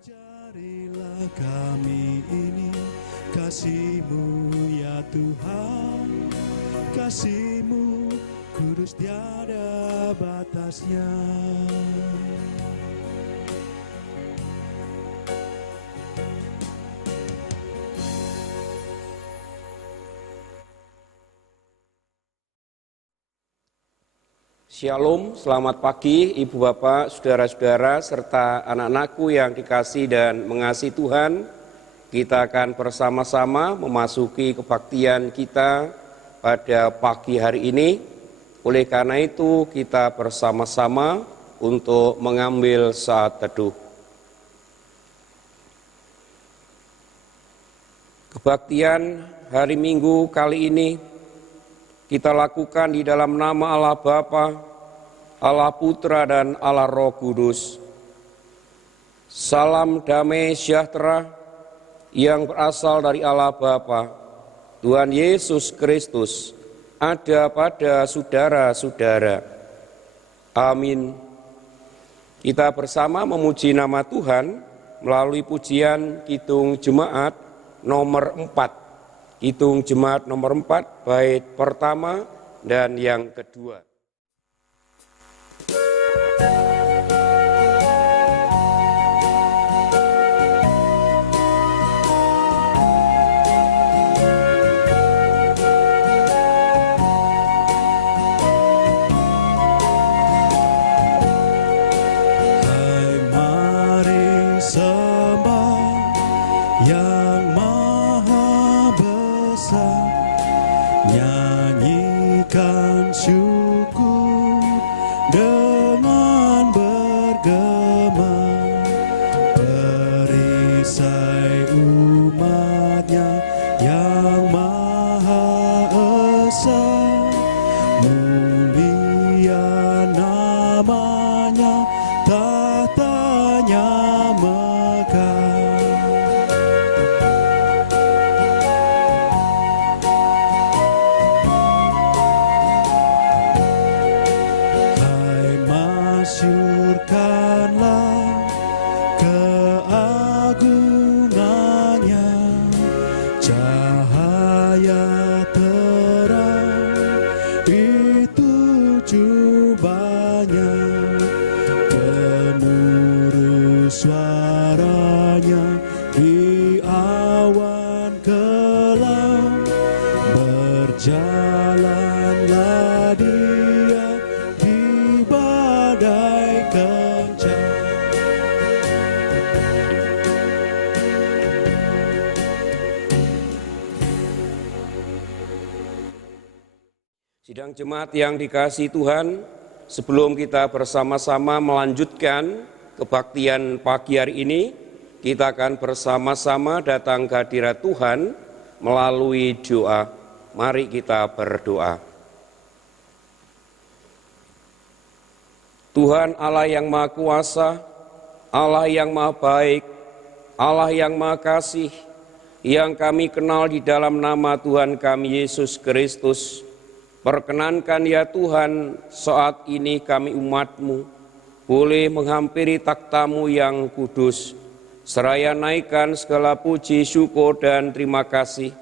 Ajarilah kami ini kasih-Mu ya Tuhan, kasih-Mu kudus tiada batasnya. Shalom, selamat pagi Ibu Bapak, Saudara-saudara, serta anak-anakku yang dikasihi dan mengasihi Tuhan. Kita akan bersama-sama memasuki kebaktian kita pada pagi hari ini. Oleh karena itu kita bersama-sama untuk mengambil saat teduh. Kebaktian hari Minggu kali ini kita lakukan di dalam nama Allah Bapa, Allah Putra dan Allah Roh Kudus. Salam damai sejahtera yang berasal dari Allah Bapa, Tuhan Yesus Kristus, ada pada saudara-saudara. Amin. Kita bersama memuji nama Tuhan melalui pujian Kidung Jemaat nomor 4. Kidung Jemaat nomor 4, bait pertama dan yang kedua. Sidang jemaat yang dikasihi Tuhan, sebelum kita bersama-sama melanjutkan kebaktian pagi hari ini, kita akan bersama-sama datang ke hadirat Tuhan melalui doa. Mari kita berdoa. Tuhan Allah yang Maha Kuasa, Allah yang Maha Baik, Allah yang Maha Kasih, yang kami kenal di dalam nama Tuhan kami Yesus Kristus, perkenankan ya Tuhan, saat ini kami umat-Mu boleh menghampiri takhta-Mu yang kudus, seraya naikkan segala puji, syukur dan terima kasih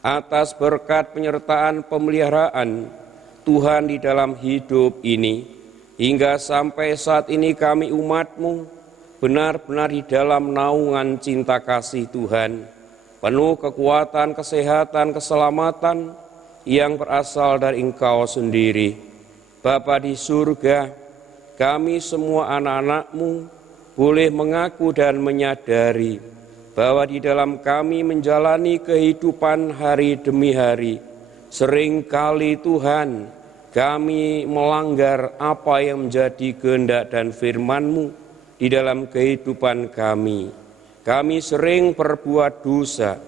atas berkat penyertaan pemeliharaan Tuhan di dalam hidup ini. Hingga sampai saat ini kami umat-Mu benar-benar di dalam naungan cinta kasih Tuhan, penuh kekuatan, kesehatan, keselamatan yang berasal dari Engkau sendiri. Bapa di surga, kami semua anak-anak-Mu boleh mengaku dan menyadari bahwa di dalam kami menjalani kehidupan hari demi hari, seringkali Tuhan kami melanggar apa yang menjadi kehendak dan firman-Mu di dalam kehidupan kami. Kami sering berbuat dosa,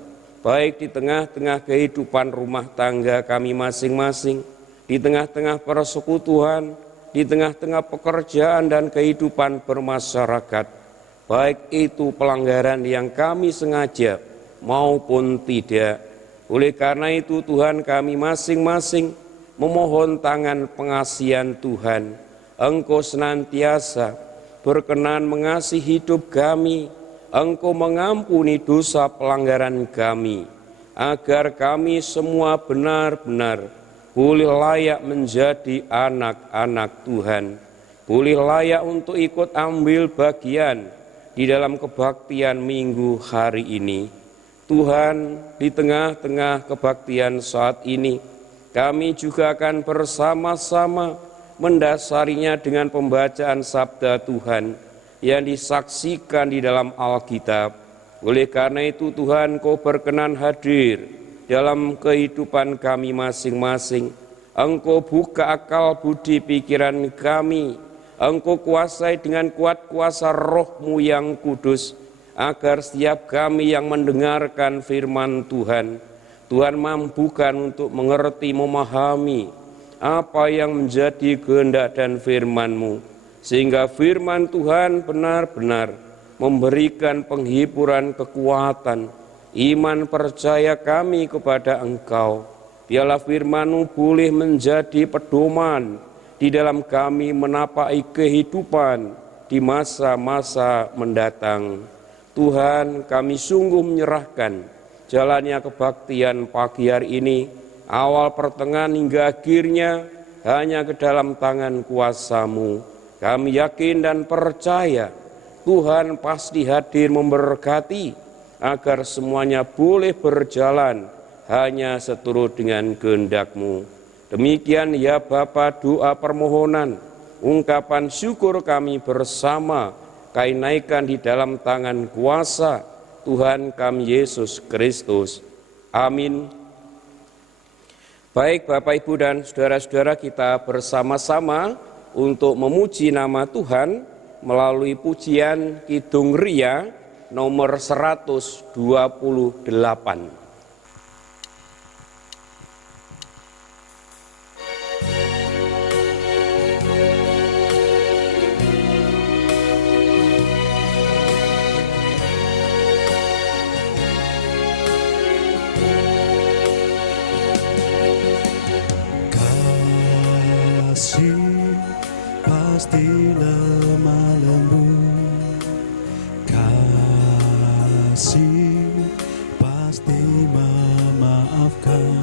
baik di tengah-tengah kehidupan rumah tangga kami masing-masing, di tengah-tengah persekutuan, di tengah-tengah pekerjaan dan kehidupan bermasyarakat, baik itu pelanggaran yang kami sengaja maupun tidak. Oleh karena itu Tuhan, kami masing-masing memohon tangan pengasihan Tuhan. Engkau senantiasa berkenan mengasihi hidup kami, Engkau mengampuni dosa pelanggaran kami, agar kami semua benar-benar boleh layak menjadi anak-anak Tuhan, boleh layak untuk ikut ambil bagian di dalam kebaktian minggu hari ini. Tuhan, di tengah-tengah kebaktian saat ini, kami juga akan bersama-sama mendasarinya dengan pembacaan sabda Tuhan yang disaksikan di dalam Alkitab. Oleh karena itu Tuhan, Kau berkenan hadir dalam kehidupan kami masing-masing. Engkau buka akal budi pikiran kami, Engkau kuasai dengan kuat kuasa Roh-Mu yang kudus, agar setiap kami yang mendengarkan firman Tuhan, Tuhan mampukan untuk mengerti, memahami apa yang menjadi kehendak dan firman-Mu, sehingga firman Tuhan benar-benar memberikan penghiburan, kekuatan, iman percaya kami kepada Engkau. Biarlah firman-Mu boleh menjadi pedoman di dalam kami menapaki kehidupan di masa-masa mendatang. Tuhan, kami sungguh menyerahkan jalannya kebaktian pagi hari ini, awal, pertengahan hingga akhirnya hanya ke dalam tangan kuasa-Mu. Kami yakin dan percaya Tuhan pasti hadir memberkati agar semuanya boleh berjalan hanya seturut dengan kehendak-Mu. Demikian ya Bapa, doa permohonan, ungkapan syukur kami bersama kami naikkan di dalam tangan kuasa Tuhan kami Yesus Kristus. Amin. Baik Bapak, Ibu, dan saudara-saudara, kita bersama-sama untuk memuji nama Tuhan melalui pujian Kidung Ria nomor 128. Kasih pasti lemah lembut, kasih pasti memaafkan,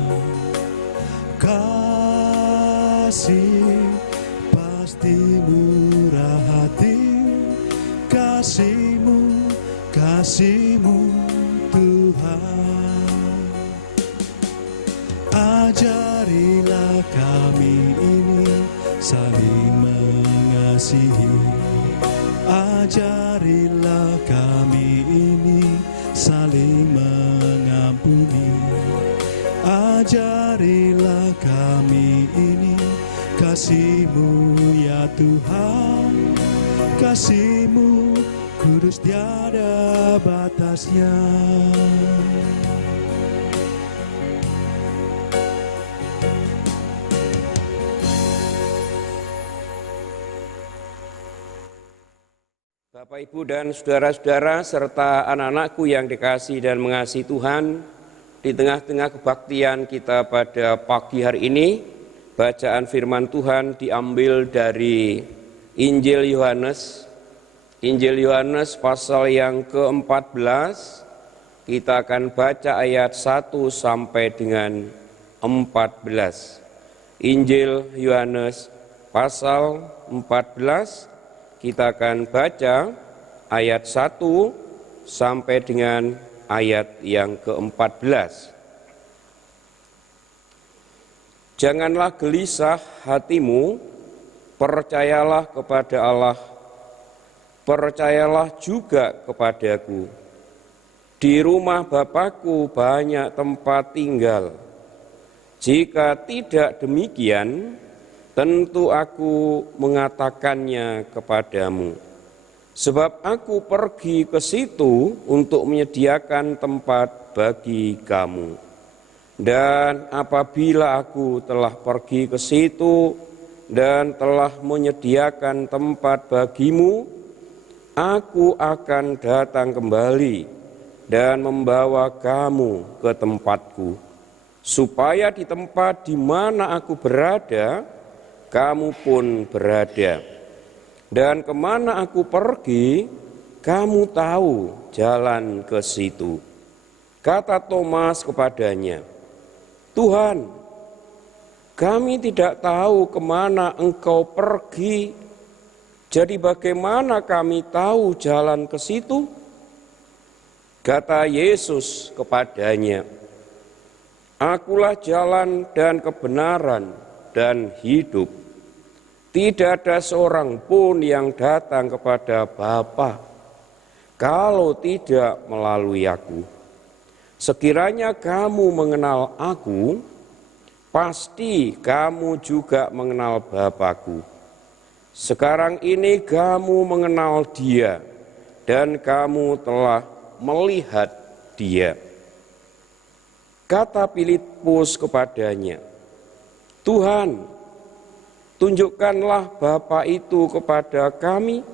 kasih pasti murah hati, kasih-Mu, kasih-Mu Tuhan. Ajarilah kami ini saling mengasihi, ajarilah kami ini saling mengampuni, ajarilah kami ini kasih-Mu ya Tuhan, kasih-Mu kudus tiada batasnya. Bapak, Ibu, dan saudara-saudara serta anak-anakku yang dikasihi dan mengasihi Tuhan, di tengah-tengah kebaktian kita pada pagi hari ini, bacaan firman Tuhan diambil dari Injil Yohanes pasal yang ke-14. Kita akan baca ayat 1 sampai dengan 14. Injil Yohanes pasal 14, kita akan baca ayat 1 sampai dengan ayat yang ke-14. Janganlah gelisah hatimu, percayalah kepada Allah, percayalah juga kepadaku. Di rumah Bapakku banyak tempat tinggal. Jika tidak demikian, tentu aku mengatakannya kepadamu. Sebab aku pergi ke situ untuk menyediakan tempat bagi kamu. Dan apabila aku telah pergi ke situ dan telah menyediakan tempat bagimu, aku akan datang kembali dan membawa kamu ke tempatku, supaya di tempat di mana aku berada, kamu pun berada. Dan kemana aku pergi, kamu tahu jalan ke situ. Kata Thomas kepadanya, Tuhan, kami tidak tahu kemana Engkau pergi, jadi bagaimana kami tahu jalan ke situ? Kata Yesus kepadanya, Akulah jalan dan kebenaran dan hidup. Tidak ada seorang pun yang datang kepada Bapa kalau tidak melalui aku. Sekiranya kamu mengenal aku, pasti kamu juga mengenal Bapa-Ku. Sekarang ini kamu mengenal Dia dan kamu telah melihat Dia. Kata Filipus kepadanya, Tuhan, tunjukkanlah Bapa itu kepada kami,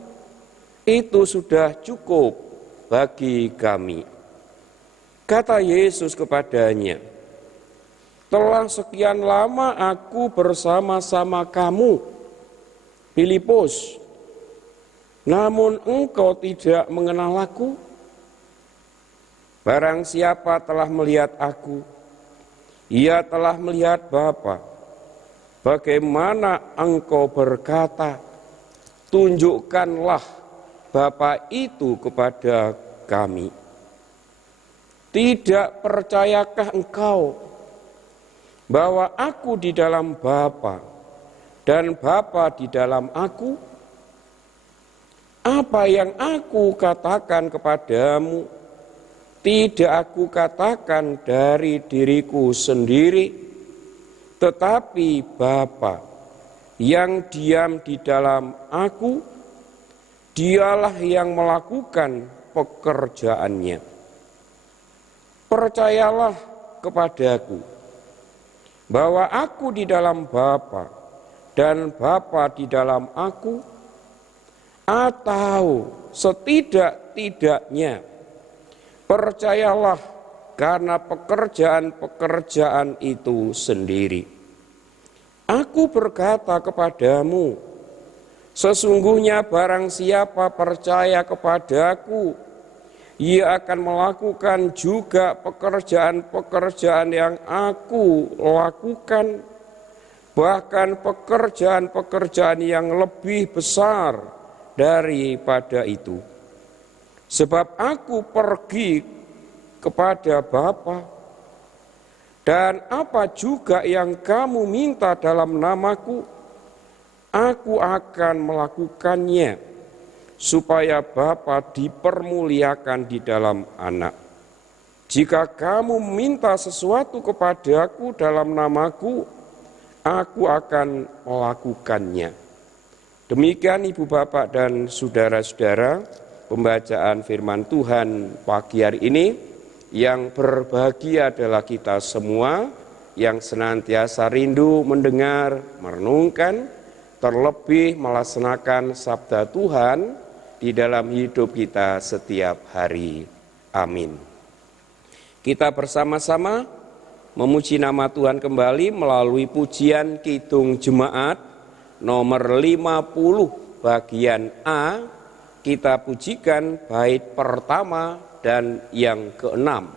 itu sudah cukup bagi kami. Kata Yesus kepadanya, telah sekian lama aku bersama-sama kamu, Filipus, namun engkau tidak mengenal aku. Barang siapa telah melihat aku, ia telah melihat Bapa. Bagaimana engkau berkata, tunjukkanlah Bapa itu kepada kami. Tidak percayakah engkau bahwa aku di dalam Bapa dan Bapa di dalam aku? Apa yang aku katakan kepadamu, tidak aku katakan dari diriku sendiri, tetapi Bapa yang diam di dalam aku, dialah yang melakukan pekerjaannya. Percayalah kepadaku bahwa aku di dalam Bapa dan Bapa di dalam aku, atau setidak-tidaknya percayalah karena pekerjaan-pekerjaan itu sendiri. Aku berkata kepadamu, sesungguhnya barang siapa percaya kepadaku, ia akan melakukan juga pekerjaan-pekerjaan yang aku lakukan, bahkan pekerjaan-pekerjaan yang lebih besar daripada itu. Sebab aku pergi kepada Bapa, dan apa juga yang kamu minta dalam namaku, aku akan melakukannya, supaya Bapa dipermuliakan di dalam Anak. Jika kamu minta sesuatu kepadaku dalam namaku, aku akan melakukannya. Demikian Ibu Bapak dan Saudara-saudara, pembacaan firman Tuhan pagi hari ini. Yang berbahagia adalah kita semua yang senantiasa rindu mendengar, merenungkan, terlebih melaksanakan sabda Tuhan di dalam hidup kita setiap hari. Amin. Kita bersama-sama memuji nama Tuhan kembali melalui pujian Kidung Jemaat nomor 50 bagian A. Kita pujikan bait pertama dan yang keenam.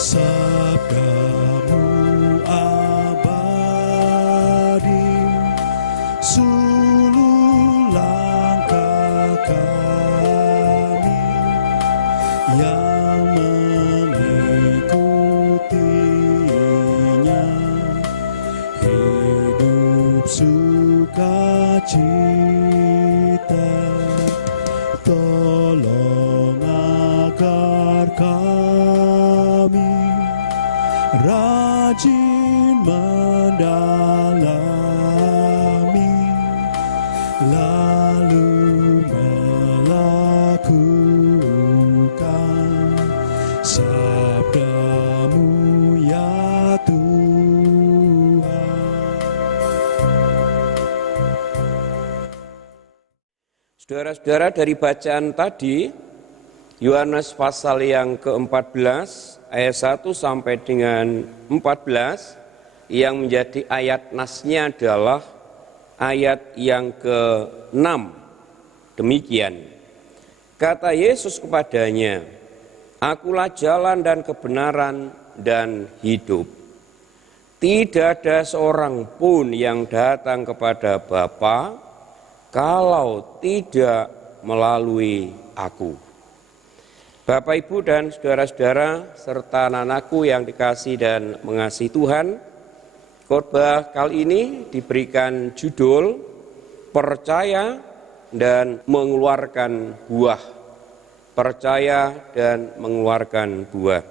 Sabdamu abadi, suluh langkah kami yang mengikutinya, hidup sukacita. Tolong agar kami rajin mendalami, lalu melakukan sabdamu ya Tuhan. Saudara-saudara, dari bacaan tadi Yohanes pasal yang ke-14 ayat 1 sampai dengan 14 yang menjadi ayat nasnya adalah ayat yang ke-6. Demikian, kata Yesus kepadanya, "Akulah jalan dan kebenaran dan hidup. Tidak ada seorang pun yang datang kepada Bapa kalau tidak melalui aku." Bapak, Ibu, dan saudara-saudara serta anak-anakku yang dikasihi dan mengasihi Tuhan, khotbah kali ini diberikan judul Percaya dan Mengeluarkan Buah. Percaya dan mengeluarkan buah.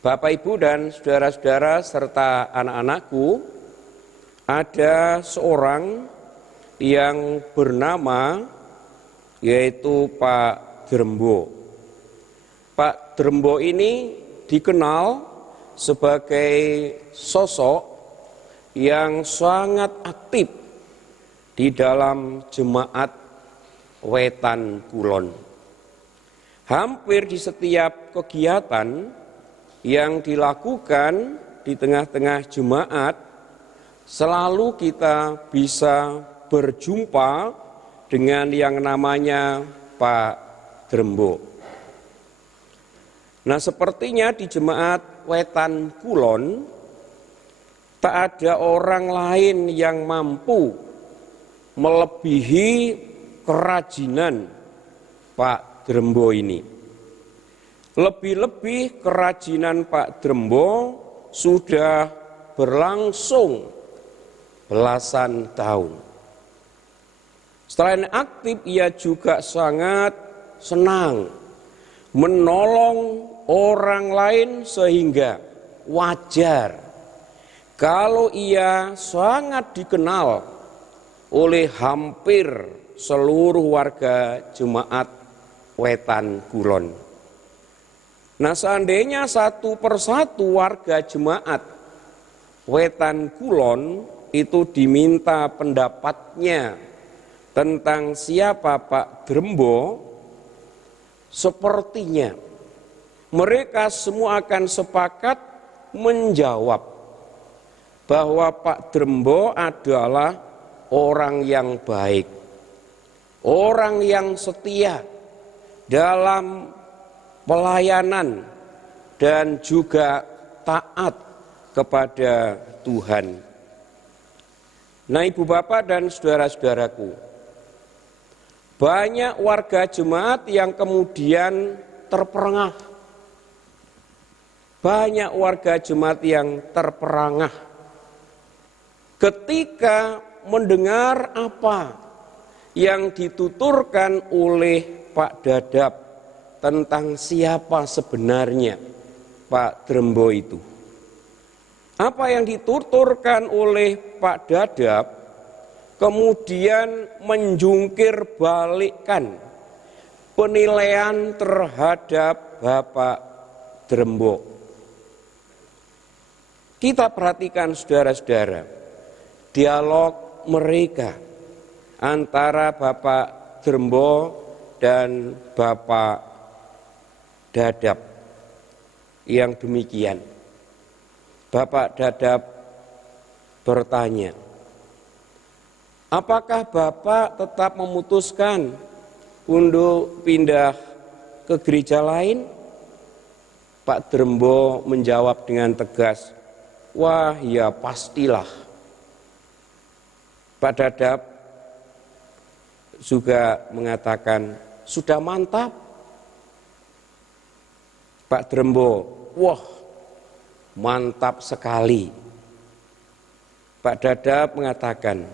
Bapak, Ibu, dan saudara-saudara serta anak-anakku, ada seorang yang bernama yaitu Pak Drembo. Pak Drembo ini dikenal sebagai sosok yang sangat aktif di dalam jemaat Wetan Kulon. Hampir di setiap kegiatan yang dilakukan di tengah-tengah jemaat, selalu kita bisa berjumpa dengan yang namanya Pak Drembo. Nah, sepertinya di jemaat Wetan Kulon tak ada orang lain yang mampu melebihi kerajinan Pak Drembo ini. Lebih-lebih kerajinan Pak Drembo sudah berlangsung belasan tahun. Selain aktif, ia juga sangat senang menolong orang lain, sehingga wajar kalau ia sangat dikenal oleh hampir seluruh warga jemaat Wetan Kulon. Nah, seandainya satu persatu warga jemaat Wetan Kulon itu diminta pendapatnya tentang siapa Pak Drembo, sepertinya mereka semua akan sepakat menjawab bahwa Pak Drembo adalah orang yang baik, orang yang setia dalam pelayanan dan juga taat kepada Tuhan. Nah, Ibu Bapak dan saudara-saudaraku, banyak warga jemaat yang kemudian terperangah. Banyak warga jemaat yang terperangah ketika mendengar apa yang dituturkan oleh Pak Dadap tentang siapa sebenarnya Pak Drembo itu. Apa yang dituturkan oleh Pak Dadap kemudian menjungkir balikkan penilaian terhadap Bapak Drembo. Kita perhatikan, saudara-saudara, dialog mereka antara Bapak Drembo dan Bapak Dadap yang demikian. Bapak Dadap bertanya, apakah Bapak tetap memutuskan untuk pindah ke gereja lain? Pak Drembo menjawab dengan tegas, wah, ya pastilah. Pak Dadap juga mengatakan, sudah mantap. Pak Drembo, wah, mantap sekali. Pak Dadap mengatakan,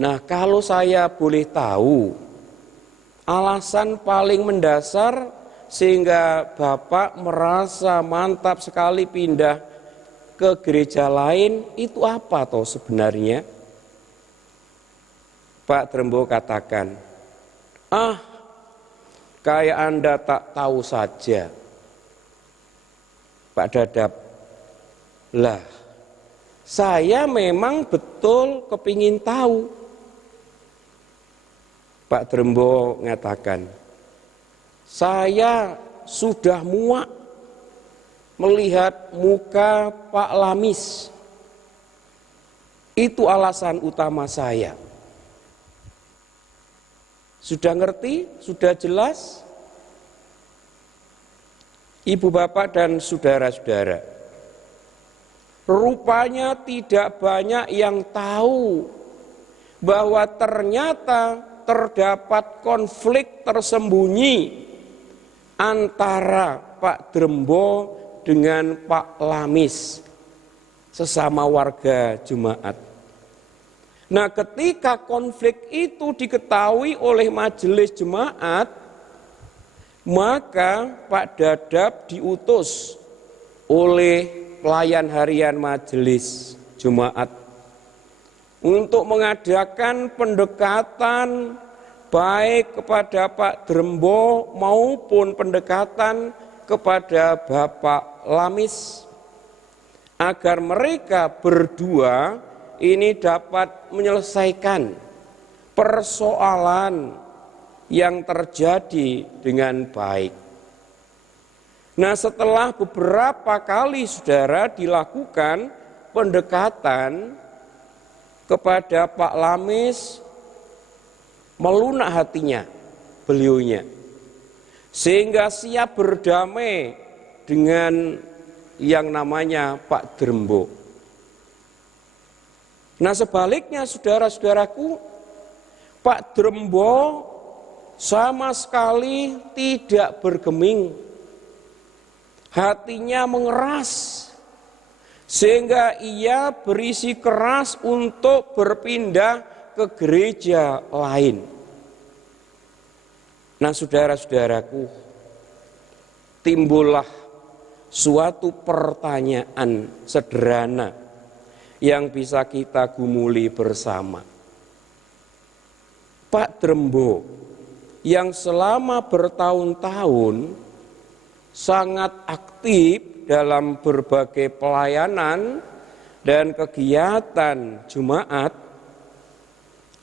nah, kalau saya boleh tahu, alasan paling mendasar sehingga Bapak merasa mantap sekali pindah ke gereja lain itu apa toh sebenarnya? Pak Drembo katakan, kayak Anda tak tahu saja. Pak Dadap, lah saya memang betul kepingin tahu. Pak Drembo mengatakan, Saya sudah muak melihat muka Pak Lamis. Itu alasan utama saya. Sudah ngerti? Sudah jelas? Ibu bapak dan saudara-saudara, rupanya tidak banyak yang tahu bahwa ternyata terdapat konflik tersembunyi antara Pak Drembo dengan Pak Lamis, sesama warga jemaat. Nah, ketika konflik itu diketahui oleh majelis jemaat, maka Pak Dadap diutus oleh pelayan harian majelis jemaat untuk mengadakan pendekatan baik kepada Pak Drembo maupun pendekatan kepada Bapak Lamis, agar mereka berdua ini dapat menyelesaikan persoalan yang terjadi dengan baik. Nah, setelah beberapa kali saudara dilakukan pendekatan kepada Pak Lamis, melunak hatinya beliaunya, sehingga siap berdamai dengan yang namanya Pak Drembo. Nah, sebaliknya saudara-saudaraku, Pak Drembo sama sekali tidak bergeming, hatinya mengeras, sehingga ia berisi keras untuk berpindah ke gereja lain. Nah, saudara-saudaraku, timbullah suatu pertanyaan sederhana yang bisa kita gumuli bersama. Pak Drembo yang selama bertahun-tahun sangat aktif dalam berbagai pelayanan dan kegiatan jemaat,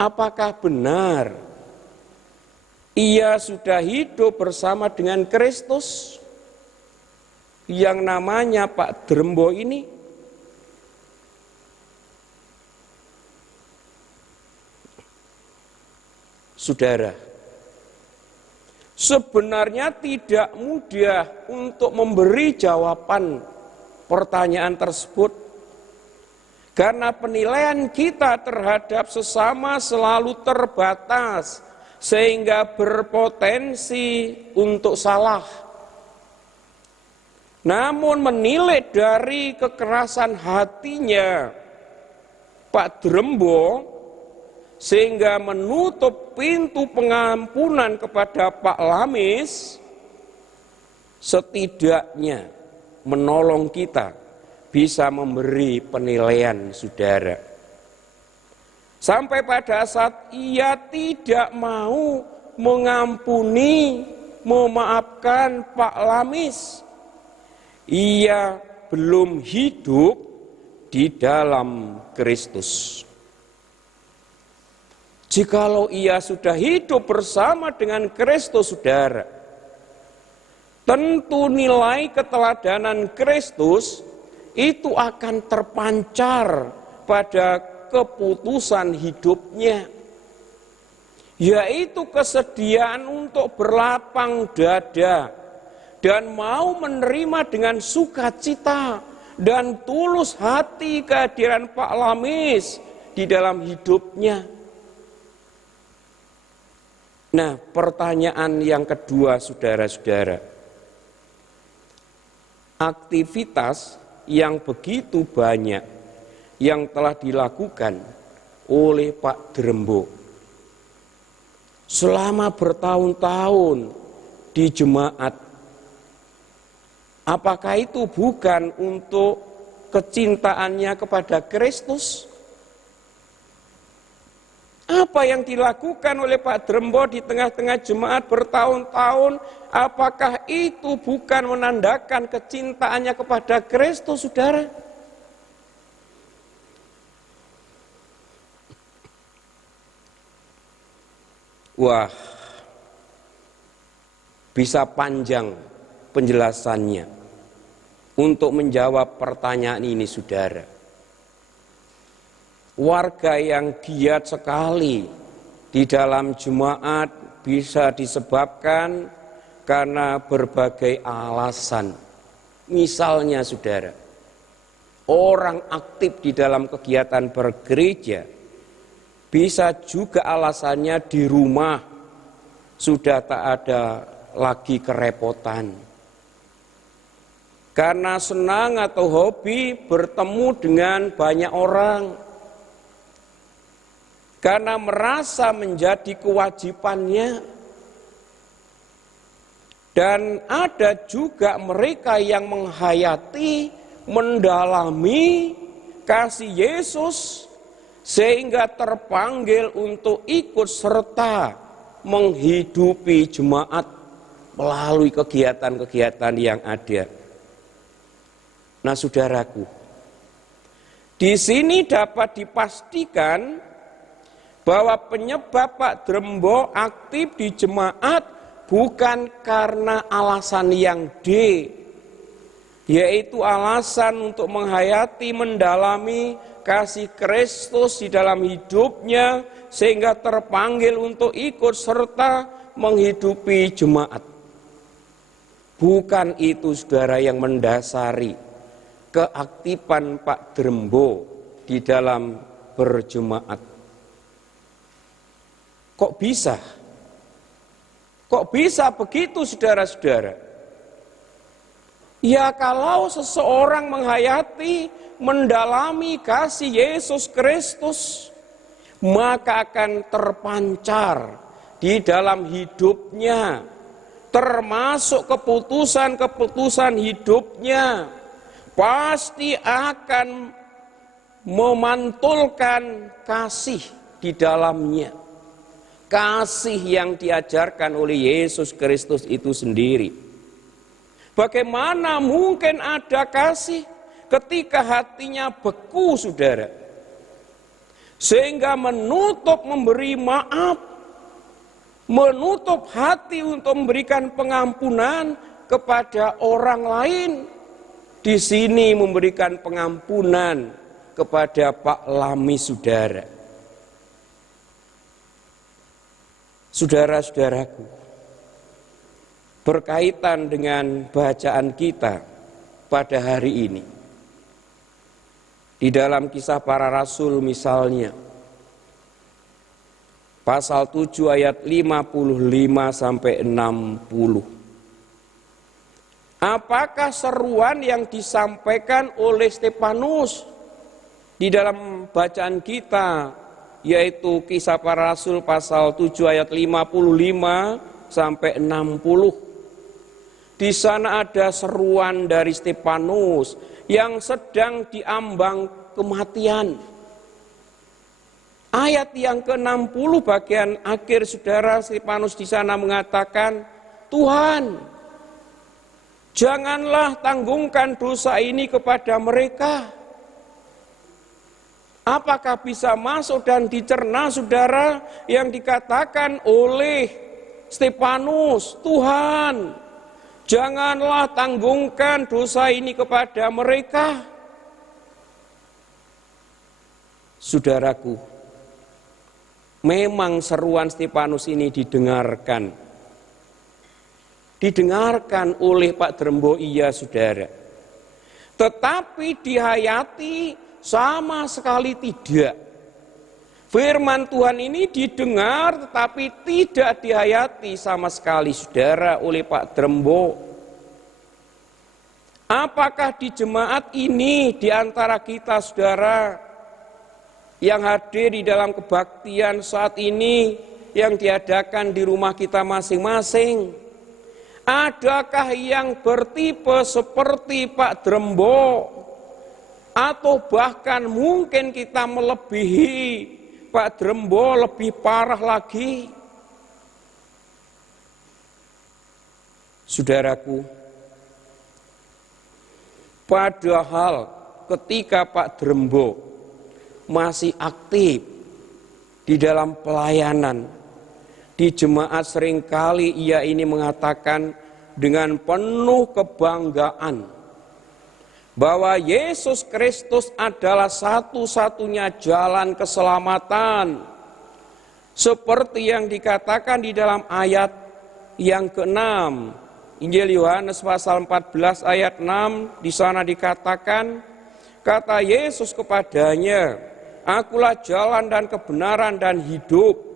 apakah benar ia sudah hidup bersama dengan Kristus yang namanya Pak Drembo ini? Saudara, sebenarnya tidak mudah untuk memberi jawaban pertanyaan tersebut, karena penilaian kita terhadap sesama selalu terbatas sehingga berpotensi untuk salah. Namun menilai dari kekerasan hatinya Pak Drembo sehingga menutup pintu pengampunan kepada Pak Lamis, setidaknya menolong kita bisa memberi penilaian, saudara. Sampai pada saat ia tidak mau mengampuni, memaafkan Pak Lamis, ia belum hidup di dalam Kristus. Jikalau ia sudah hidup bersama dengan Kristus, saudara, tentu nilai keteladanan Kristus itu akan terpancar pada keputusan hidupnya, yaitu kesediaan untuk berlapang dada dan mau menerima dengan sukacita dan tulus hati kehadiran Pak Lamis di dalam hidupnya. Nah, pertanyaan yang kedua, saudara-saudara, aktivitas yang begitu banyak yang telah dilakukan oleh Pak Drembo selama bertahun-tahun di jemaat, apakah itu bukan untuk kecintaannya kepada Kristus? Apa yang dilakukan oleh Pak Drembo di tengah-tengah jemaat bertahun-tahun, apakah itu bukan menandakan kecintaannya kepada Kristus, saudara? Wah, Bisa panjang penjelasannya untuk menjawab pertanyaan ini, saudara. Warga yang giat sekali di dalam jemaat bisa disebabkan karena berbagai alasan. Misalnya, saudara, orang aktif di dalam kegiatan bergereja, bisa juga alasannya di rumah sudah tak ada lagi kerepotan. Karena senang atau hobi bertemu dengan banyak orang. Karena merasa menjadi kewajibannya. Dan ada juga mereka yang menghayati, mendalami kasih Yesus sehingga terpanggil untuk ikut serta menghidupi jemaat melalui kegiatan-kegiatan yang ada. Nah, saudaraku, di sini dapat dipastikan bahwa penyebab Pak Drembo aktif di jemaat bukan karena alasan yang D, yaitu alasan untuk menghayati, mendalami kasih Kristus di dalam hidupnya sehingga terpanggil untuk ikut serta menghidupi jemaat. Bukan itu, saudara, yang mendasari keaktifan Pak Drembo di dalam berjemaat. Kok bisa? Kok bisa begitu, saudara-saudara? Ya, kalau seseorang menghayati, mendalami kasih Yesus Kristus, maka akan terpancar di dalam hidupnya, termasuk keputusan-keputusan hidupnya, pasti akan memantulkan kasih di dalamnya. Kasih yang diajarkan oleh Yesus Kristus itu sendiri. Bagaimana mungkin ada kasih ketika hatinya beku, saudara? Sehingga menutup memberi maaf, menutup hati untuk memberikan pengampunan kepada orang lain. Di sini memberikan pengampunan kepada Pak Lami, saudara. Saudara-saudaraku, berkaitan dengan bacaan kita pada hari ini, di dalam Kisah Para Rasul misalnya, pasal 7 ayat 55 sampai 60. Apakah seruan yang disampaikan oleh Stefanus di dalam bacaan kita, yaitu Kisah Para Rasul pasal 7 ayat 55 sampai 60. Di sana ada seruan dari Stefanus yang sedang diambang kematian. Ayat yang ke-60 bagian akhir, saudara, Stefanus di sana mengatakan, Tuhan, janganlah tanggungkan dosa ini kepada mereka. Apakah bisa masuk dan dicerna, saudara, yang dikatakan oleh Stefanus, Tuhan, janganlah tanggungkan dosa ini kepada mereka. Saudaraku, memang seruan Stefanus ini didengarkan oleh Pak Drembo, iya, saudara. Tetapi dihayati sama sekali tidak. Firman Tuhan ini didengar tetapi tidak dihayati sama sekali, saudara, oleh Pak Drembo. Apakah di jemaat ini, di antara kita, saudara, yang hadir di dalam kebaktian saat ini yang diadakan di rumah kita masing-masing, adakah yang bertipe seperti Pak Drembo? Atau bahkan mungkin kita melebihi Pak Drembo, lebih parah lagi? Saudaraku, padahal ketika Pak Drembo masih aktif di dalam pelayanan, Di jemaat seringkali ia ini mengatakan dengan penuh kebanggaan bahwa Yesus Kristus adalah satu-satunya jalan keselamatan. Seperti yang dikatakan di dalam ayat yang ke-6, Injil Yohanes pasal 14 ayat 6, di sana dikatakan, kata Yesus kepadanya, "Akulah jalan dan kebenaran dan hidup.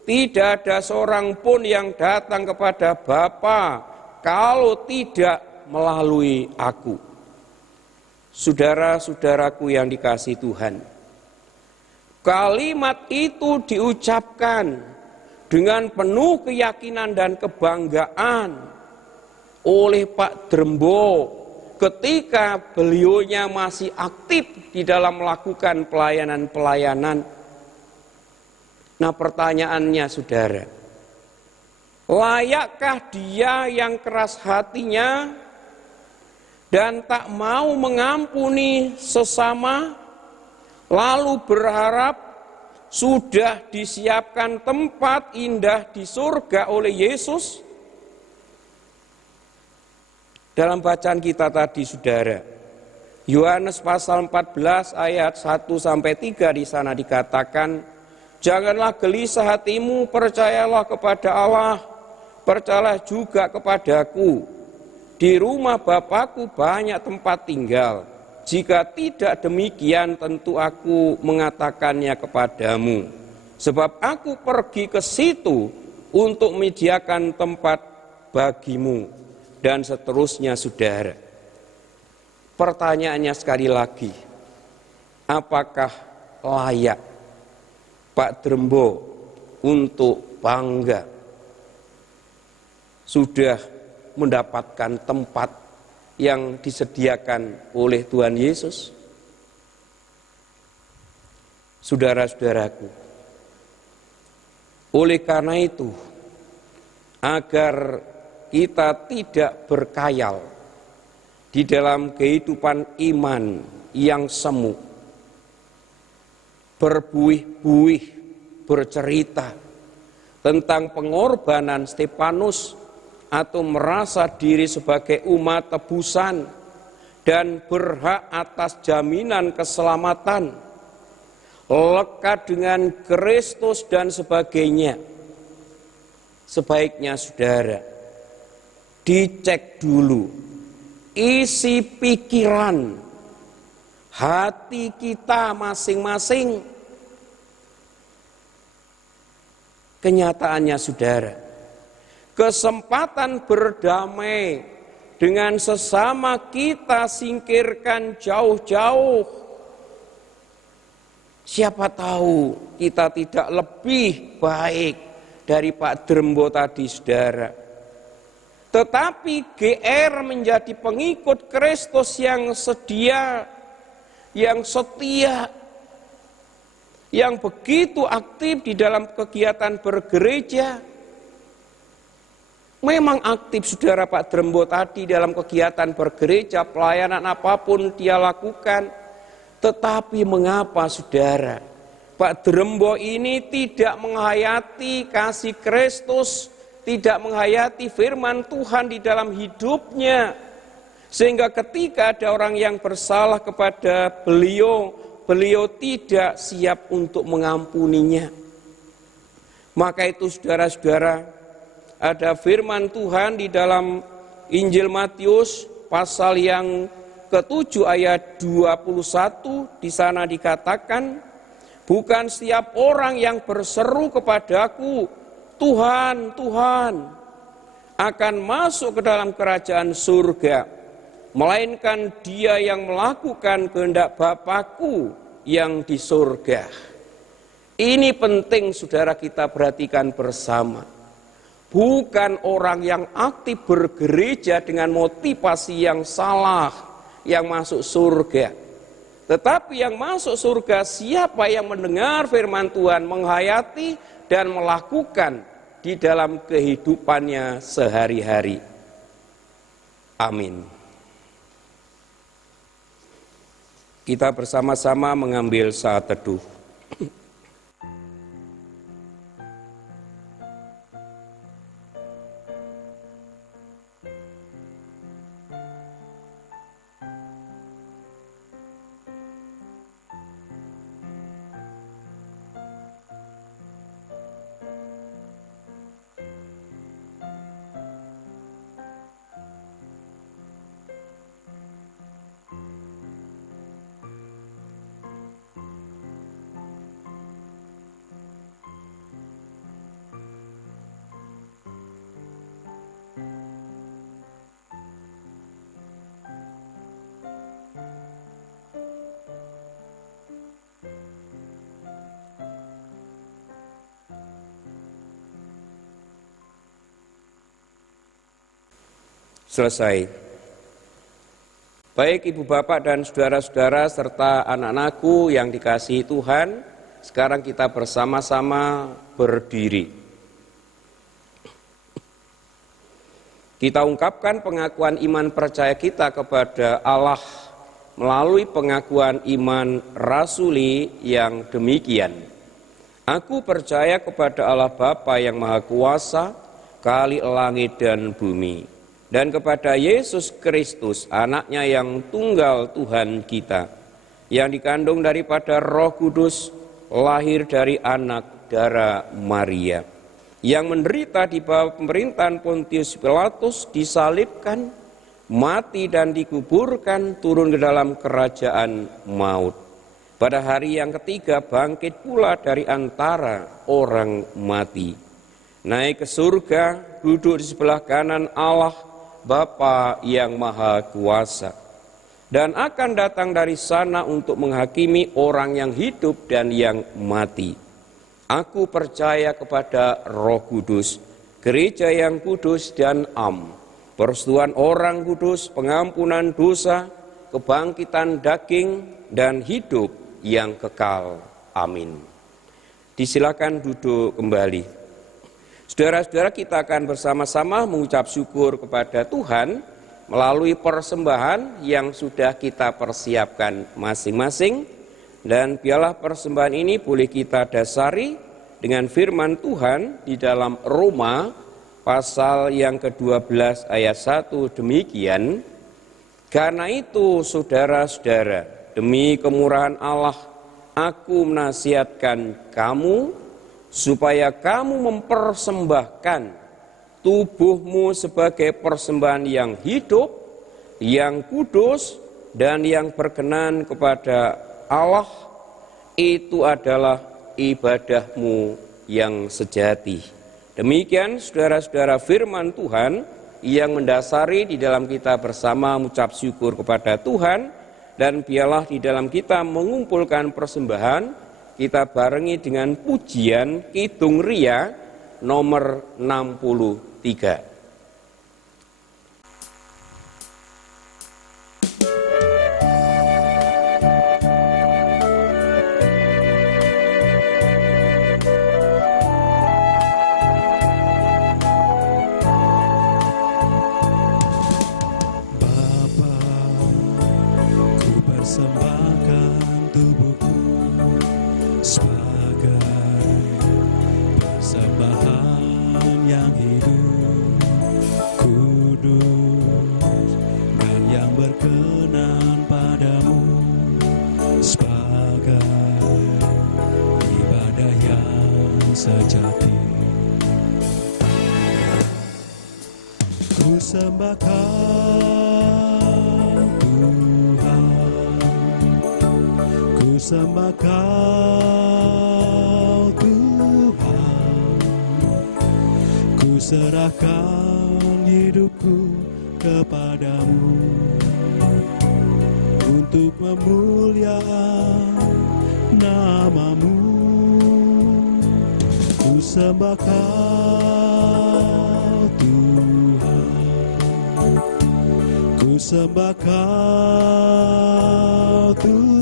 Tidak ada seorang pun yang datang kepada Bapa kalau tidak melalui aku." Saudara-saudaraku yang dikasihi Tuhan, kalimat itu diucapkan dengan penuh keyakinan dan kebanggaan oleh Pak Drembo ketika beliaunya masih aktif di dalam melakukan pelayanan-pelayanan. Nah, pertanyaannya saudara, layakkah dia yang keras hatinya dan tak mau mengampuni sesama, lalu berharap sudah disiapkan tempat indah di surga oleh Yesus? Dalam bacaan kita tadi saudara, Yohanes pasal 14 ayat 1-3 di sana dikatakan, "Janganlah gelisah hatimu, percayalah kepada Allah, percayalah juga kepadaku. Di rumah Bapakku banyak tempat tinggal. Jika tidak demikian tentu aku mengatakannya kepadamu. Sebab aku pergi ke situ untuk menyediakan tempat bagimu." Dan seterusnya saudara. Pertanyaannya sekali lagi, apakah layak Pak Drembo untuk bangga sudah mendapatkan tempat yang disediakan oleh Tuhan Yesus? Saudara-saudaraku, oleh karena itu, agar kita tidak berkhayal di dalam kehidupan iman yang semu, berbuih-buih bercerita tentang pengorbanan Stefanus atau merasa diri sebagai umat tebusan dan berhak atas jaminan keselamatan, lekat dengan Kristus dan sebagainya. Sebaiknya saudara, dicek dulu isi pikiran hati kita masing-masing. Kenyataannya saudara, kesempatan berdamai dengan sesama kita singkirkan jauh-jauh. Siapa tahu kita tidak lebih baik dari Pak Drembo tadi saudara. Tetapi GR menjadi pengikut Kristus yang setia, yang setia, yang begitu aktif di dalam kegiatan bergereja. Memang aktif saudara Pak Drembo tadi dalam kegiatan bergereja, pelayanan apapun dia lakukan. Tetapi mengapa saudara Pak Drembo ini tidak menghayati kasih Kristus, tidak menghayati firman Tuhan di dalam hidupnya, sehingga ketika ada orang yang bersalah kepada beliau, beliau tidak siap untuk mengampuninya. Maka itu saudara-saudara, ada firman Tuhan di dalam Injil Matius pasal yang ke-7 ayat 21, di sana dikatakan, "Bukan setiap orang yang berseru kepadaku, Tuhan, Tuhan, akan masuk ke dalam kerajaan surga, melainkan dia yang melakukan kehendak Bapakku yang di surga." Ini penting saudara kita perhatikan bersama. Bukan orang yang aktif bergereja dengan motivasi yang salah yang masuk surga. Tetapi yang masuk surga siapa yang mendengar firman Tuhan, menghayati dan melakukan di dalam kehidupannya sehari-hari. Amin. Kita bersama-sama mengambil saat teduh. selesai. Baik ibu bapak dan saudara-saudara serta anak-anakku yang dikasihi Tuhan, sekarang kita bersama-sama berdiri. Kita ungkapkan pengakuan iman percaya kita kepada Allah melalui pengakuan iman rasuli yang demikian. Aku percaya kepada Allah Bapa yang Maha Kuasa, Khalik langit dan bumi, dan kepada Yesus Kristus, anaknya yang tunggal Tuhan kita, yang dikandung daripada Roh Kudus, lahir dari anak darah Maria, yang menderita di bawah pemerintahan Pontius Pilatus, disalibkan, mati dan dikuburkan, turun ke dalam kerajaan maut. Pada hari yang ketiga bangkit pula dari antara orang mati, naik ke surga, duduk di sebelah kanan Allah Bapa yang Maha Kuasa, dan akan datang dari sana untuk menghakimi orang yang hidup dan yang mati. Aku percaya kepada Roh Kudus, gereja yang kudus dan persekutuan orang kudus, pengampunan dosa, kebangkitan daging, dan hidup yang kekal. Amin. Disilakan duduk kembali. Saudara-saudara, kita akan bersama-sama mengucap syukur kepada Tuhan melalui persembahan yang sudah kita persiapkan masing-masing. Dan biarlah persembahan ini boleh kita dasari dengan firman Tuhan di dalam Roma pasal yang ke-12 ayat 1 demikian. Karena itu saudara-saudara, demi kemurahan Allah, aku menasihatkan kamu supaya kamu mempersembahkan tubuhmu sebagai persembahan yang hidup, yang kudus, dan yang berkenan kepada Allah, itu adalah ibadahmu yang sejati. Demikian saudara-saudara firman Tuhan yang mendasari di dalam kita bersama mengucap syukur kepada Tuhan, dan biarlah di dalam kita mengumpulkan persembahan, kita barengi dengan pujian Kidung Ria nomor 63. Persembahkan tubuhku sebagai persembahan yang hidup, kudus, dan yang berkenan padamu, sebagai ibadah yang sejati. Ku sembahkan sembah Kau Tuhan, ku serahkan hidupku kepadamu untuk memuliakan nama-Mu. Ku sembah Kau Tuhan, ku sembah Kau Tuhan,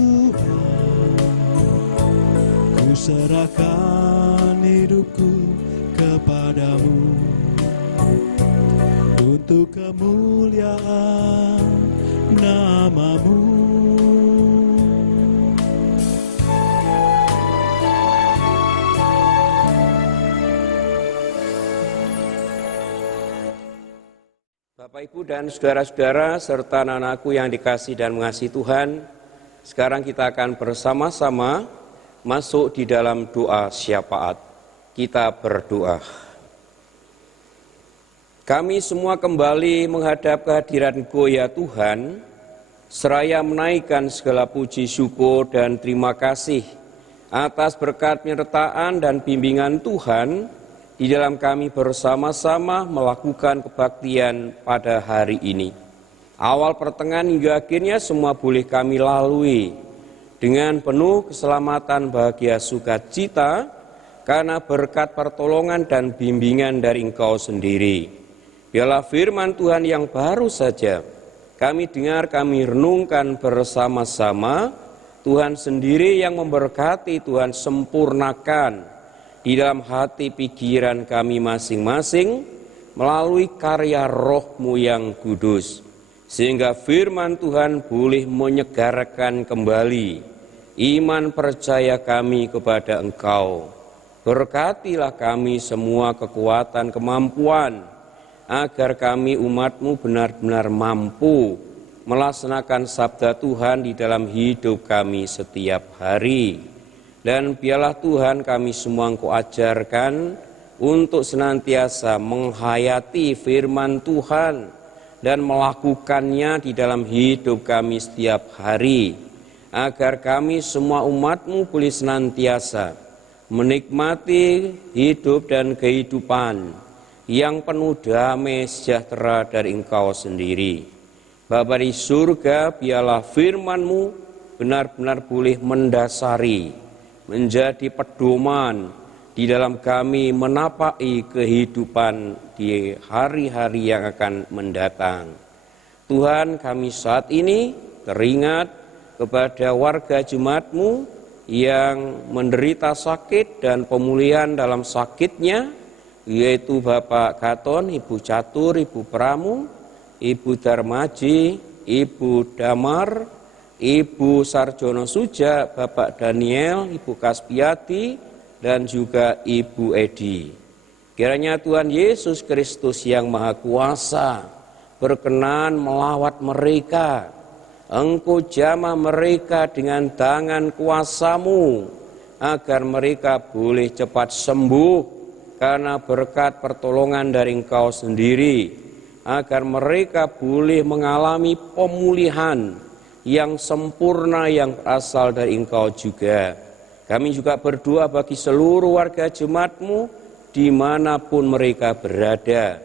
serahkan hidupku kepadamu untuk kemuliaan nama-Mu. Bapak, Ibu, dan saudara-saudara serta anak-anakku yang dikasihi dan mengasihi Tuhan, sekarang kita akan bersama-sama masuk di dalam doa syafaat. Kita berdoa. Kami semua kembali menghadap kehadiran-Mu ya Tuhan, seraya menaikkan segala puji syukur dan terima kasih atas berkat penyertaan dan bimbingan Tuhan di dalam kami bersama-sama melakukan kebaktian pada hari ini. Awal, pertengahan, hingga akhirnya semua boleh kami lalui dengan penuh keselamatan, bahagia, sukacita, karena berkat pertolongan dan bimbingan dari Engkau sendiri. Biarlah firman Tuhan yang baru saja kami dengar, kami renungkan bersama-sama. Tuhan sendiri yang memberkati, Tuhan sempurnakan di dalam hati pikiran kami masing-masing melalui karya Roh-Mu yang kudus. Sehingga firman Tuhan boleh menyegarkan kembali iman percaya kami kepada Engkau. Berkatilah kami semua kekuatan, kemampuan, agar kami umat-Mu benar-benar mampu melaksanakan sabda Tuhan di dalam hidup kami setiap hari. Dan biarlah Tuhan kami semua Engkau ajarkan untuk senantiasa menghayati firman Tuhan dan melakukannya di dalam hidup kami setiap hari, agar kami semua umat-Mu boleh senantiasa menikmati hidup dan kehidupan yang penuh damai sejahtera dari Engkau sendiri. Bapa di surga, biarlah firman-Mu benar-benar boleh mendasari, menjadi pedoman di dalam kami menapaki kehidupan di hari-hari yang akan mendatang. Tuhan, kami saat ini teringat kepada warga jemaat-Mu yang menderita sakit dan pemulihan dalam sakitnya, yaitu Bapak Gaton, Ibu Catur, Ibu Pramu, Ibu Darmaji, Ibu Damar, Ibu Sarjono Suja, Bapak Daniel, Ibu Kaspiati, dan juga Ibu Edi. Kiranya Tuhan Yesus Kristus yang Maha Kuasa berkenan melawat mereka. Engkau jamah mereka dengan tangan kuasa-Mu, agar mereka boleh cepat sembuh karena berkat pertolongan dari Engkau sendiri, agar mereka boleh mengalami pemulihan yang sempurna yang berasal dari Engkau juga. Kami juga berdoa bagi seluruh warga jemaat-Mu dimanapun mereka berada.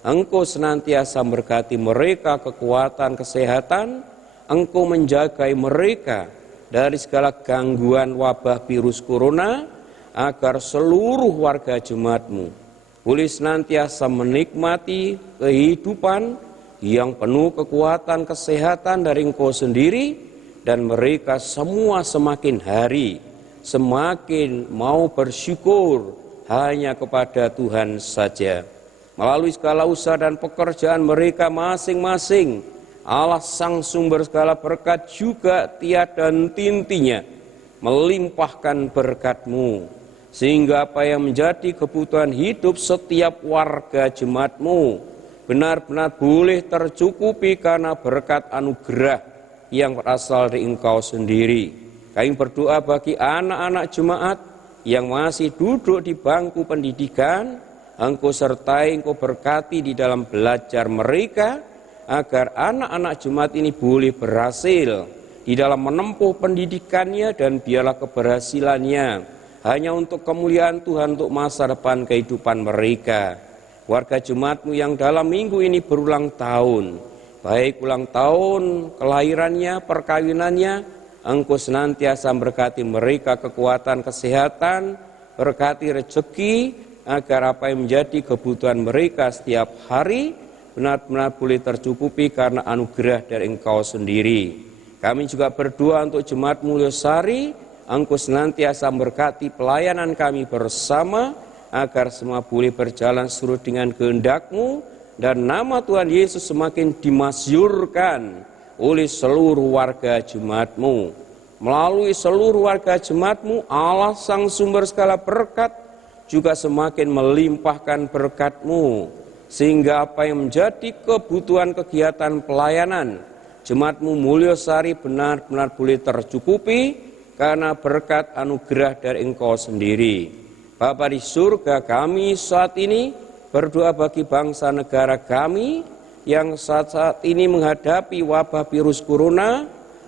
Engkau senantiasa berkati mereka kekuatan, kesehatan. Engkau menjagai mereka dari segala gangguan wabah virus corona, agar seluruh warga jemaat-Mu boleh senantiasa menikmati kehidupan yang penuh kekuatan, kesehatan dari Engkau sendiri, dan mereka semua semakin hari semakin mau bersyukur hanya kepada Tuhan saja. Melalui segala usaha dan pekerjaan mereka masing-masing, Allah Sang Sumber segala berkat juga tiada henti-hentinya melimpahkan berkat-Mu, sehingga apa yang menjadi kebutuhan hidup setiap warga jemaat-Mu benar-benar boleh tercukupi karena berkat anugerah yang berasal dari Engkau sendiri. Kami berdoa bagi anak-anak jemaat yang masih duduk di bangku pendidikan, Engkau sertai, Engkau berkati di dalam belajar mereka, agar anak-anak jemaat ini boleh berhasil di dalam menempuh pendidikannya, dan biarlah keberhasilannya hanya untuk kemuliaan Tuhan, untuk masa depan kehidupan mereka. Warga jemaat-Mu yang dalam minggu ini berulang tahun, baik ulang tahun kelahirannya, perkawinannya, Engkau senantiasa berkati mereka kekuatan, kesehatan, berkati rezeki, agar apa yang menjadi kebutuhan mereka setiap hari benar-benar boleh tercukupi karena anugerah dari Engkau sendiri. Kami juga berdoa untuk Jemaat Mulyosari, Engkau senantiasa berkati pelayanan kami bersama, agar semua boleh berjalan seturut dengan kehendak-Mu, dan nama Tuhan Yesus semakin dimasyurkan oleh seluruh warga jemaat-Mu. Melalui seluruh warga jemaat-Mu, Allah Sang Sumber segala berkat juga semakin melimpahkan berkat-Mu, sehingga apa yang menjadi kebutuhan kegiatan pelayanan Jemaat-Mu Mulyosari benar-benar boleh tercukupi karena berkat anugerah dari Engkau sendiri. Bapa di surga, kami saat ini berdoa bagi bangsa negara kami yang saat ini menghadapi wabah virus corona.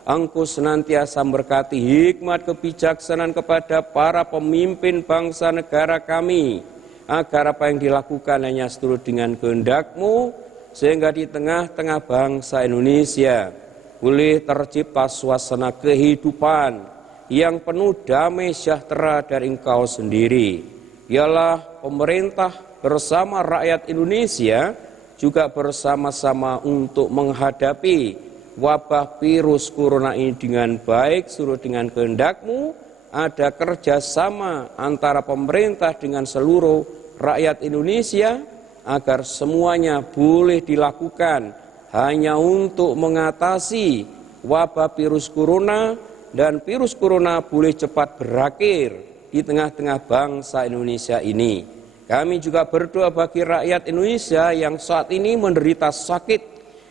Engkau senantiasa berkati hikmat kebijaksanaan kepada para pemimpin bangsa negara kami, agar apa yang dilakukan hanya seturut dengan kehendak-Mu, sehingga di tengah-tengah bangsa Indonesia boleh tercipta suasana kehidupan yang penuh damai sejahtera dari Engkau sendiri. Biarlah pemerintah bersama rakyat Indonesia juga bersama-sama untuk menghadapi wabah virus corona ini dengan baik, surut dengan kehendak-Mu, ada kerjasama antara pemerintah dengan seluruh rakyat Indonesia, agar semuanya boleh dilakukan hanya untuk mengatasi wabah virus corona, dan virus corona boleh cepat berakhir di tengah-tengah bangsa Indonesia ini. Kami juga berdoa bagi rakyat Indonesia yang saat ini menderita sakit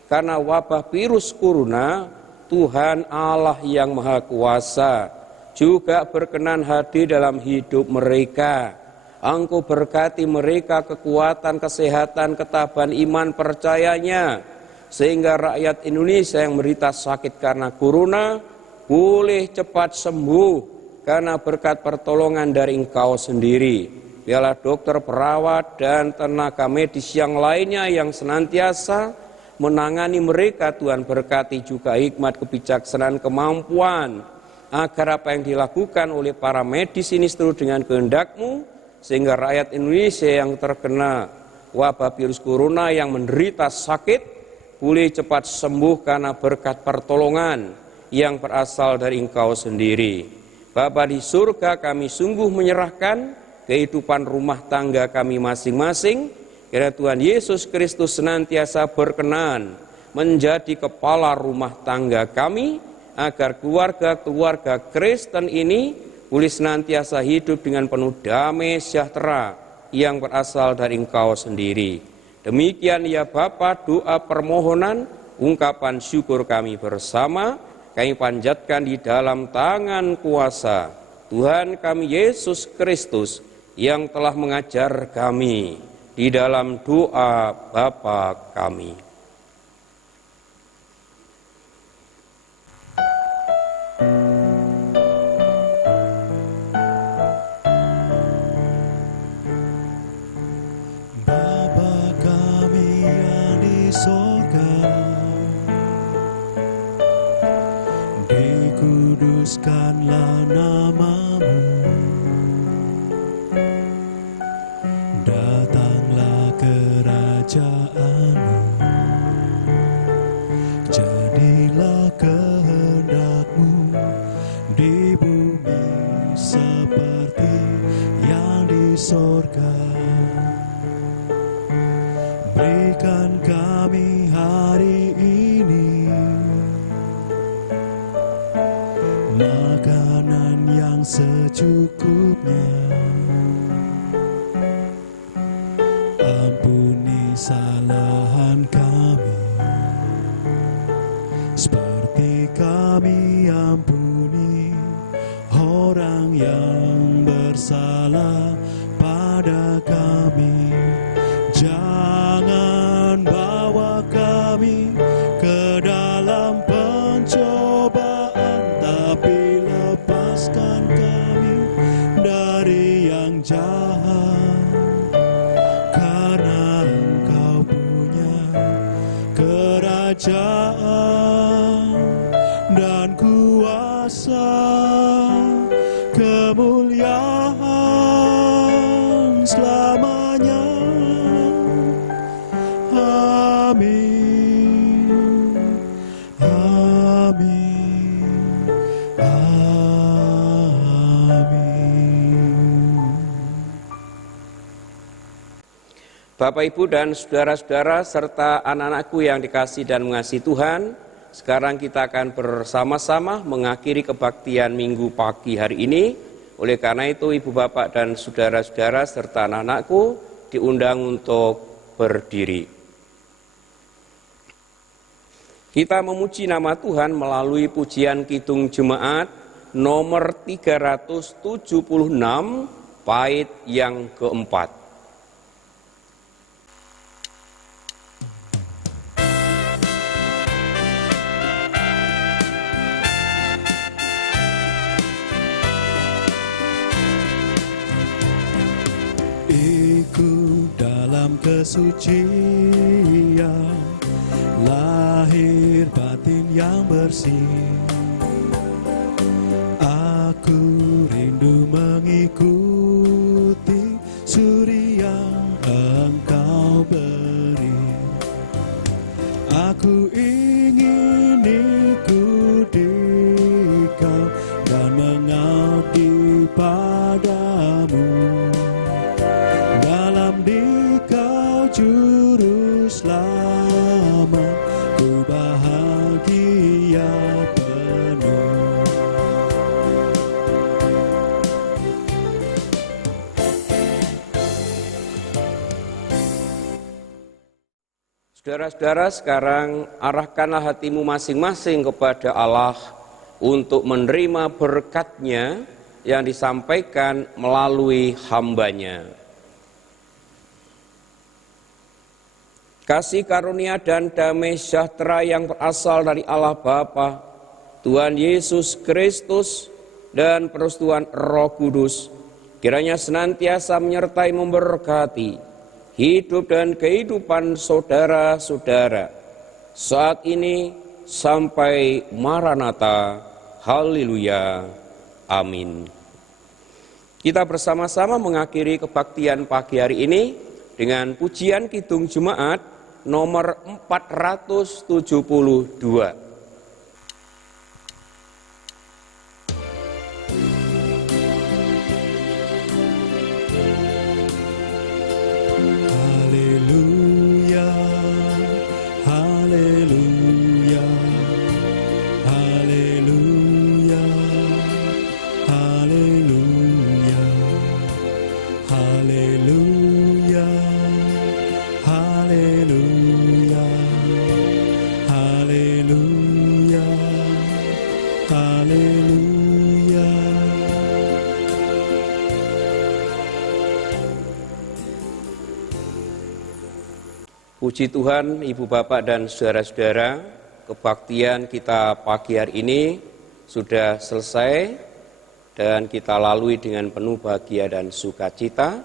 karena wabah virus corona. Tuhan Allah yang Maha Kuasa juga berkenan hadir dalam hidup mereka. Engkau berkati mereka kekuatan, kesehatan, ketabahan iman percayanya, sehingga rakyat Indonesia yang menderita sakit karena corona boleh cepat sembuh karena berkat pertolongan dari Engkau sendiri. Biarlah dokter, perawat, dan tenaga medis yang lainnya yang senantiasa menangani mereka, Tuhan berkati juga hikmat, kebijaksanaan, kemampuan, agar apa yang dilakukan oleh para medis ini seturut dengan kehendak-Mu, sehingga rakyat Indonesia yang terkena wabah virus corona yang menderita sakit boleh cepat sembuh karena berkat pertolongan yang berasal dari Engkau sendiri. Bapa di surga, kami sungguh menyerahkan kehidupan rumah tangga kami masing-masing, kiranya Tuhan Yesus Kristus senantiasa berkenan menjadi kepala rumah tangga kami, agar keluarga-keluarga Kristen ini boleh senantiasa hidup dengan penuh damai sejahtera yang berasal dari Engkau sendiri. Demikian ya Bapa, doa permohonan, ungkapan syukur kami bersama, kami panjatkan di dalam tangan kuasa Tuhan kami Yesus Kristus, yang telah mengajar kami di dalam doa Bapa kami. Bapa kami yang di sorga, dikuduskanlah nama-Mu. Datanglah kerajaan-Mu, jadilah kehendak-Mu di bumi seperti yang di sorga. Berikan kami hari ini makanan yang secukupnya. Ampuni kesalahan kami, seperti kami ampuni orang yang bersalah pada kami. Jangan bawa kami ke dalam pencobaan, tapi lepaskan kami dari yang jahat. Karena Engkau punya kerajaan dan kuasa, kemuliaan selamanya. Amin. Amin. Amin. Bapak, Ibu, dan saudara-saudara serta anak-anakku yang dikasihi dan mengasihi Tuhan, sekarang kita akan bersama-sama mengakhiri kebaktian Minggu pagi hari ini. Oleh karena itu, Ibu, Bapak, dan saudara-saudara serta anak-anakku diundang untuk berdiri. Kita memuji nama Tuhan melalui pujian Kidung Jemaat nomor 376, bait yang keempat. Ikut dalam kesucian, lahir batin yang bersih. Aku rindu mengikuti suri yang Engkau beri. Aku ingin ikuti Kau dan mengabdi padamu. Dalam Dikau juru selamat, ku bahagia penuh. Saudara-saudara, sekarang arahkanlah hatimu masing-masing kepada Allah untuk menerima berkat-Nya yang disampaikan melalui hamba-Nya. Kasih karunia dan damai sejahtera yang berasal dari Allah Bapa, Tuhan Yesus Kristus, dan persekutuan Roh Kudus, kiranya senantiasa menyertai memberkati hidup dan kehidupan saudara-saudara saat ini sampai Maranatha. Haleluya. Amin. Kita bersama-sama mengakhiri kebaktian pagi hari ini dengan pujian Kidung Jemaat nomor 472. Puji Tuhan, Ibu Bapak dan saudara-saudara, kebaktian kita pagi hari ini sudah selesai dan kita lalui dengan penuh bahagia dan sukacita.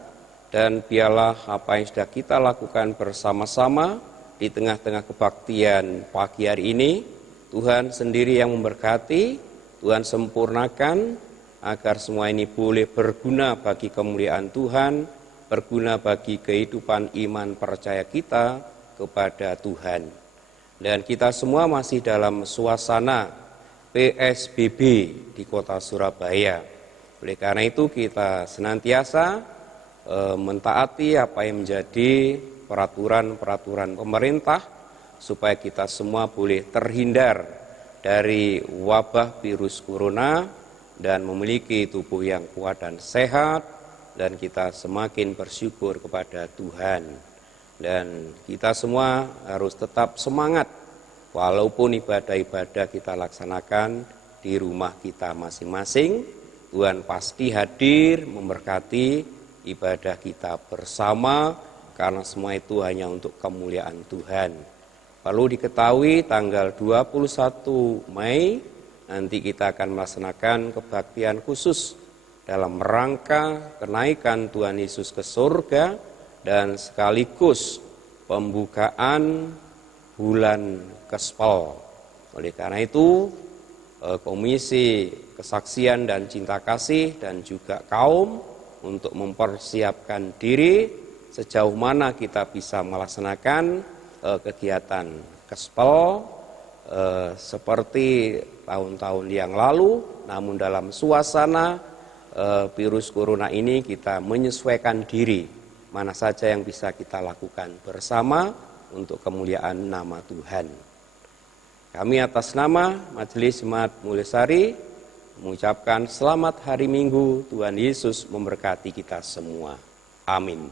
Dan biarlah apa yang sudah kita lakukan bersama-sama di tengah-tengah kebaktian pagi hari ini, Tuhan sendiri yang memberkati, Tuhan sempurnakan agar semua ini boleh berguna bagi kemuliaan Tuhan, berguna bagi kehidupan iman percaya kita kepada Tuhan. Dan kita semua masih dalam suasana PSBB di kota Surabaya. Oleh karena itu kita senantiasa mentaati apa yang menjadi peraturan-peraturan pemerintah supaya kita semua boleh terhindar dari wabah virus corona dan memiliki tubuh yang kuat dan sehat, dan kita semakin bersyukur kepada Tuhan. Dan kita semua harus tetap semangat walaupun ibadah-ibadah kita laksanakan di rumah kita masing-masing. Tuhan pasti hadir memberkati ibadah kita bersama karena semua itu hanya untuk kemuliaan Tuhan. Perlu diketahui tanggal 21 Mei nanti kita akan melaksanakan kebaktian khusus dalam rangka kenaikan Tuhan Yesus ke surga dan sekaligus pembukaan bulan Kespel. Oleh karena itu, Komisi Kesaksian dan Cinta Kasih dan juga kaum untuk mempersiapkan diri sejauh mana kita bisa melaksanakan kegiatan Kespel seperti tahun-tahun yang lalu, namun dalam suasana virus corona ini kita menyesuaikan diri mana saja yang bisa kita lakukan bersama untuk kemuliaan nama Tuhan. Kami atas nama Majelis Jemaat Mulyarsari mengucapkan selamat hari Minggu, Tuhan Yesus memberkati kita semua. Amin.